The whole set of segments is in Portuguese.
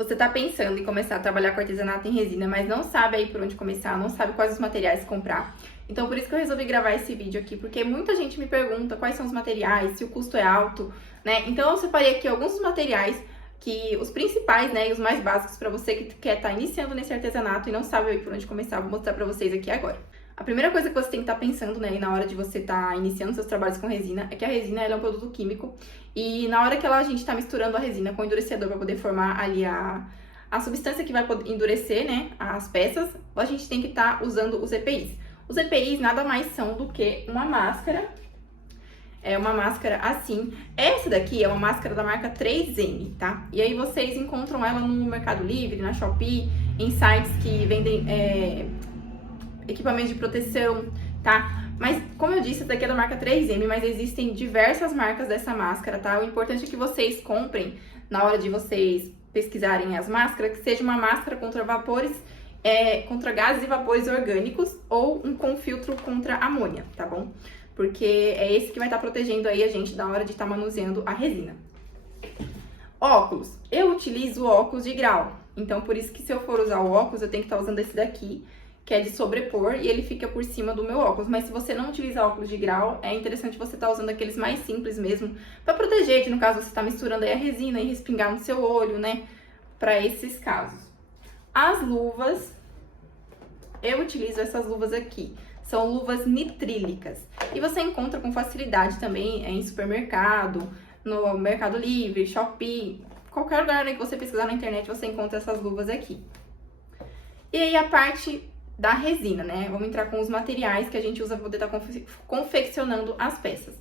Você tá pensando em começar a trabalhar com artesanato em resina, mas não sabe aí por onde começar, não sabe quais os materiais comprar. Então, por isso que eu resolvi gravar esse vídeo aqui, porque muita gente me pergunta quais são os materiais, se o custo é alto, né? Então, eu separei aqui alguns dos materiais que os principais, né, e os mais básicos para você que quer estar iniciando nesse artesanato e não sabe aí por onde começar, vou mostrar para vocês aqui agora. A primeira coisa que você tem que estar pensando, né, na hora de você estar iniciando seus trabalhos com resina, é que a resina ela é um produto químico e na hora que a gente está misturando a resina com o endurecedor para poder formar ali a substância que vai poder endurecer, né, as peças, a gente tem que estar usando os EPIs. Os EPIs nada mais são do que uma máscara. É uma máscara assim. Essa daqui é uma máscara da marca 3M, tá? E aí vocês encontram ela no Mercado Livre, na Shopee, em sites que vendem equipamentos de proteção, tá? Mas, como eu disse, essa daqui é da marca 3M, mas existem diversas marcas dessa máscara, tá? O importante é que vocês comprem, na hora de vocês pesquisarem as máscaras, que seja uma máscara contra vapores, contra gases e vapores orgânicos ou com filtro contra amônia, tá bom? Porque é esse que vai estar protegendo aí a gente na hora de estar manuseando a resina. Óculos. Eu utilizo óculos de grau, então por isso que se eu for usar o óculos, eu tenho que estar usando esse daqui, que é de sobrepor, e ele fica por cima do meu óculos. Mas se você não utiliza óculos de grau, é interessante você estar usando aqueles mais simples mesmo, para proteger, que no caso você está misturando aí a resina e respingar no seu olho, né? Para esses casos. As luvas, eu utilizo essas luvas aqui. São luvas nitrílicas. E você encontra com facilidade também em supermercado, no Mercado Livre, Shopee, qualquer lugar que você pesquisar na internet, você encontra essas luvas aqui. E aí a parte da resina, né? Vamos entrar com os materiais que a gente usa para poder estar confeccionando as peças.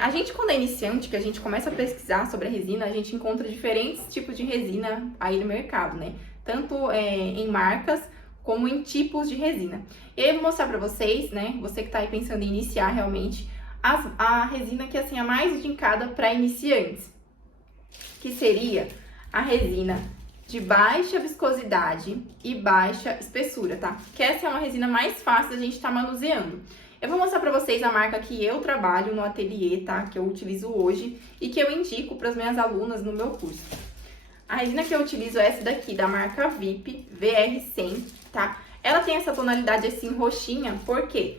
A gente, quando é iniciante, que a gente começa a pesquisar sobre a resina, a gente encontra diferentes tipos de resina aí no mercado, né? Tanto em marcas como em tipos de resina. E aí eu vou mostrar pra vocês, né, você que tá aí pensando em iniciar realmente, a resina que assim é mais indicada para iniciantes, que seria a resina de baixa viscosidade e baixa espessura, tá? Que essa é uma resina mais fácil da gente estar manuseando. Eu vou mostrar pra vocês a marca que eu trabalho no ateliê, tá? Que eu utilizo hoje e que eu indico para as minhas alunas no meu curso. A resina que eu utilizo é essa daqui, da marca VIP, VR100, tá? Ela tem essa tonalidade assim, roxinha, porque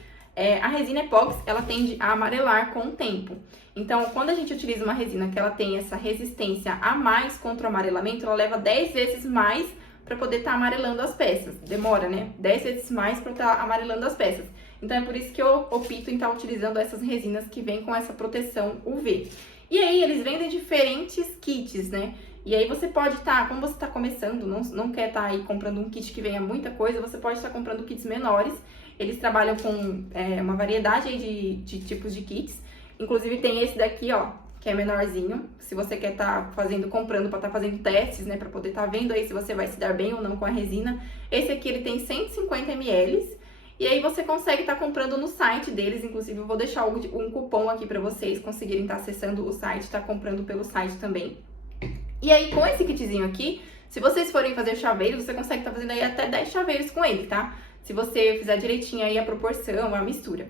a resina epóxi, ela tende a amarelar com o tempo. Então, quando a gente utiliza uma resina que ela tem essa resistência a mais contra o amarelamento, ela leva 10 vezes mais para poder estar amarelando as peças. Demora, né? 10 vezes mais para estar amarelando as peças. Então, é por isso que eu opto em estar utilizando essas resinas que vêm com essa proteção UV. E aí, eles vendem diferentes kits, né? E aí você pode estar, como você está começando, não quer estar aí comprando um kit que venha muita coisa, você pode estar comprando kits menores. Eles trabalham com uma variedade aí de tipos de kits. Inclusive tem esse daqui, ó, que é menorzinho. Se você quer estar comprando para estar fazendo testes, né, para poder estar vendo aí se você vai se dar bem ou não com a resina. Esse aqui ele tem 150 ml. E aí você consegue estar comprando no site deles, inclusive eu vou deixar um cupom aqui para vocês conseguirem estar acessando o site, estar comprando pelo site também. E aí, com esse kitzinho aqui, se vocês forem fazer chaveiros, você consegue estar fazendo aí até 10 chaveiros com ele, tá? Se você fizer direitinho aí a proporção, a mistura.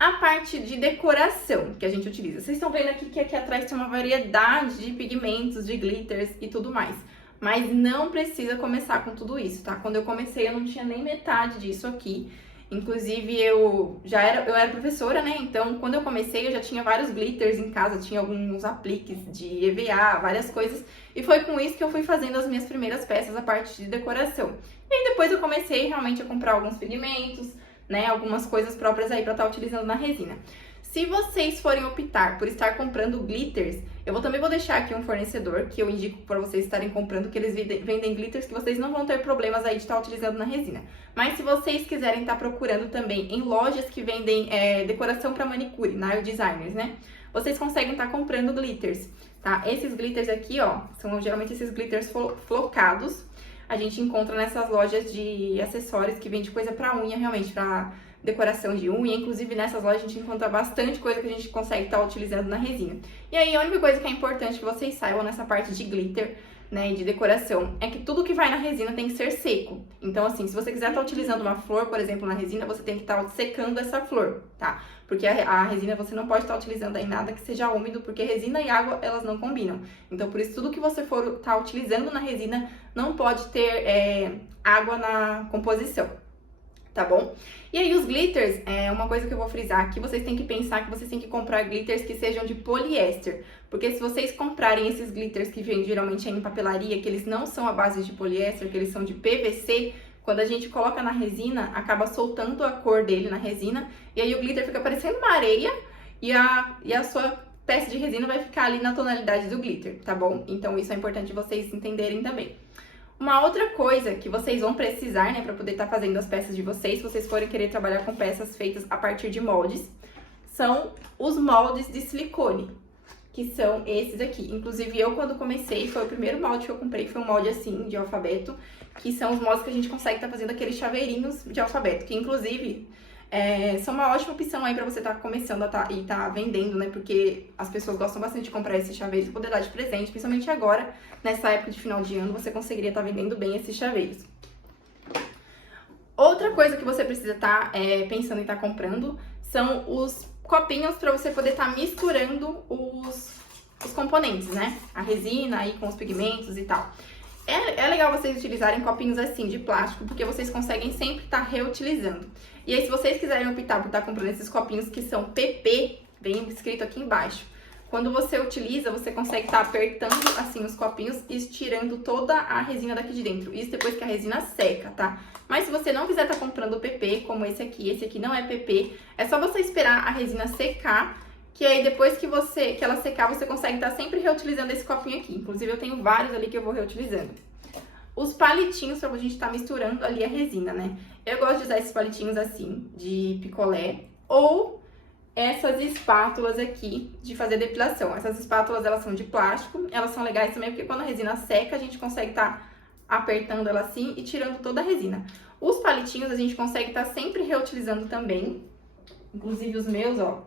A parte de decoração que a gente utiliza. Vocês estão vendo aqui que aqui atrás tem uma variedade de pigmentos, de glitters e tudo mais. Mas não precisa começar com tudo isso, tá? Quando eu comecei, eu não tinha nem metade disso aqui. Inclusive, eu era professora, né? Então, quando eu comecei, eu já tinha vários glitters em casa, tinha alguns apliques de EVA, várias coisas. E foi com isso que eu fui fazendo as minhas primeiras peças, a parte de decoração. E aí, depois eu comecei realmente a comprar alguns pigmentos, né? Algumas coisas próprias aí pra estar utilizando na resina. Se vocês forem optar por estar comprando glitters, eu também vou deixar aqui um fornecedor que eu indico para vocês estarem comprando, que eles vendem glitters que vocês não vão ter problemas aí de estar utilizando na resina. Mas se vocês quiserem estar procurando também em lojas que vendem decoração para manicure, nail designers, né? Vocês conseguem estar comprando glitters, tá? Esses glitters aqui, ó, são geralmente esses glitters flocados. A gente encontra nessas lojas de acessórios que vende coisa para unha, realmente, para decoração de unha. Inclusive nessas lojas a gente encontra bastante coisa que a gente consegue estar utilizando na resina. E aí a única coisa que é importante que vocês saibam nessa parte de glitter, né, e de decoração, é que tudo que vai na resina tem que ser seco. Então, assim, se você quiser estar utilizando uma flor, por exemplo, na resina, você tem que estar secando essa flor, tá? Porque a resina você não pode estar utilizando em nada que seja úmido, porque resina e água, elas não combinam. Então, por isso, tudo que você for estar utilizando na resina não pode ter água na composição, tá bom? E aí, os glitters, uma coisa que eu vou frisar aqui, vocês têm que pensar que vocês têm que comprar glitters que sejam de poliéster. Porque se vocês comprarem esses glitters que vêm geralmente em papelaria, que eles não são à base de poliéster, que eles são de PVC, quando a gente coloca na resina, acaba soltando a cor dele na resina, e aí o glitter fica parecendo uma areia, e a sua peça de resina vai ficar ali na tonalidade do glitter, tá bom? Então isso é importante vocês entenderem também. Uma outra coisa que vocês vão precisar, né, para poder estar fazendo as peças de vocês, se vocês forem querer trabalhar com peças feitas a partir de moldes, são os moldes de silicone, que são esses aqui. Inclusive, eu quando comecei, foi o primeiro molde que eu comprei, foi um molde assim, de alfabeto, que são os moldes que a gente consegue estar fazendo aqueles chaveirinhos de alfabeto, que inclusive são uma ótima opção aí pra você estar começando a tá vendendo, né? Porque as pessoas gostam bastante de comprar esses chaveiros, poder dar de presente, principalmente agora, nessa época de final de ano, você conseguiria estar vendendo bem esses chaveiros. Outra coisa que você precisa estar pensando em estar comprando são os copinhos para você poder estar misturando os componentes, né? A resina aí com os pigmentos e tal. É legal vocês utilizarem copinhos assim de plástico, porque vocês conseguem sempre estar reutilizando. E aí, se vocês quiserem optar por estar comprando esses copinhos que são PP, vem escrito aqui embaixo. Quando você utiliza, você consegue estar apertando assim os copinhos e estirando toda a resina daqui de dentro. Isso depois que a resina seca, tá? Mas se você não quiser estar comprando o PP, como esse aqui não é PP, é só você esperar a resina secar, que aí depois que ela secar, você consegue estar sempre reutilizando esse copinho aqui. Inclusive, eu tenho vários ali que eu vou reutilizando. Os palitinhos pra gente estar misturando ali a resina, né? Eu gosto de usar esses palitinhos assim, de picolé, ou essas espátulas aqui de fazer depilação. Essas espátulas, elas são de plástico, elas são legais também porque quando a resina seca, a gente consegue estar apertando ela assim e tirando toda a resina. Os palitinhos a gente consegue estar sempre reutilizando também, inclusive os meus, ó,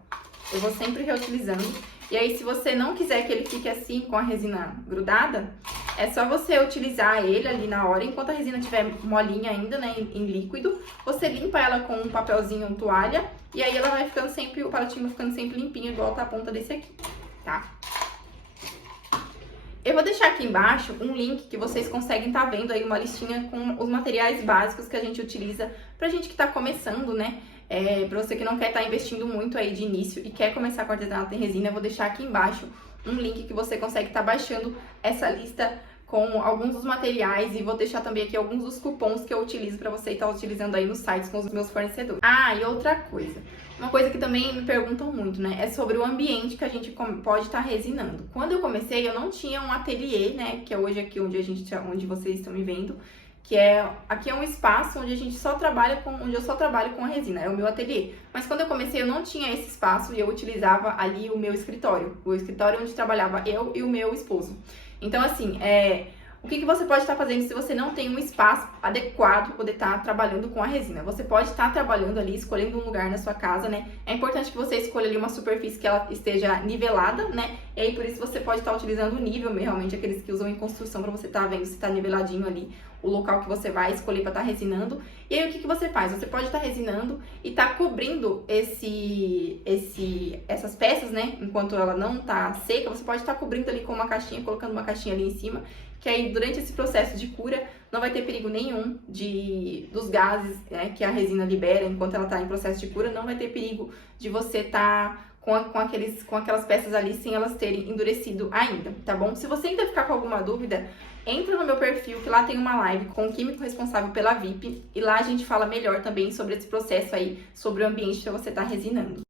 eu vou sempre reutilizando. E aí, se você não quiser que ele fique assim, com a resina grudada, é só você utilizar ele ali na hora, enquanto a resina estiver molinha ainda, né, em líquido, você limpa ela com um papelzinho, toalha, e aí ela vai ficando sempre, o palitinho vai ficando sempre limpinho, igual tá a ponta desse aqui, tá? Eu vou deixar aqui embaixo um link que vocês conseguem estar vendo aí uma listinha com os materiais básicos que a gente utiliza pra gente que tá começando, né? Pra você que não quer estar investindo muito aí de início e quer começar com artesanato em resina, eu vou deixar aqui embaixo um link que você consegue estar baixando essa lista com alguns dos materiais e vou deixar também aqui alguns dos cupons que eu utilizo para você estar utilizando aí nos sites com os meus fornecedores. Ah, e outra coisa, uma coisa que também me perguntam muito, né, é sobre o ambiente que a gente pode estar resinando. Quando eu comecei, eu não tinha um ateliê, né, que é hoje aqui onde vocês estão me vendo, que aqui é um espaço onde eu só trabalho com a resina, é o meu ateliê. Mas quando eu comecei, eu não tinha esse espaço e eu utilizava ali o meu escritório, o escritório onde trabalhava eu e o meu esposo. Então, assim, o que você pode estar fazendo se você não tem um espaço adequado para poder estar trabalhando com a resina? Você pode estar trabalhando ali, escolhendo um lugar na sua casa, né? É importante que você escolha ali uma superfície que ela esteja nivelada, né? E aí, por isso, você pode estar utilizando o nível, realmente, aqueles que usam em construção, para você estar vendo se está niveladinho ali o local que você vai escolher para estar resinando. E aí, o que você faz? Você pode estar resinando e estar cobrindo essas peças, né? Enquanto ela não está seca, você pode estar cobrindo ali com uma caixinha, colocando uma caixinha ali em cima, que aí, durante esse processo de cura, não vai ter perigo nenhum dos gases, né, que a resina libera enquanto ela está em processo de cura, não vai ter perigo de você estar com aquelas peças ali sem elas terem endurecido ainda, tá bom? Se você ainda ficar com alguma dúvida, entra no meu perfil, que lá tem uma live com o químico responsável pela VIP, e lá a gente fala melhor também sobre esse processo aí, sobre o ambiente que você está resinando.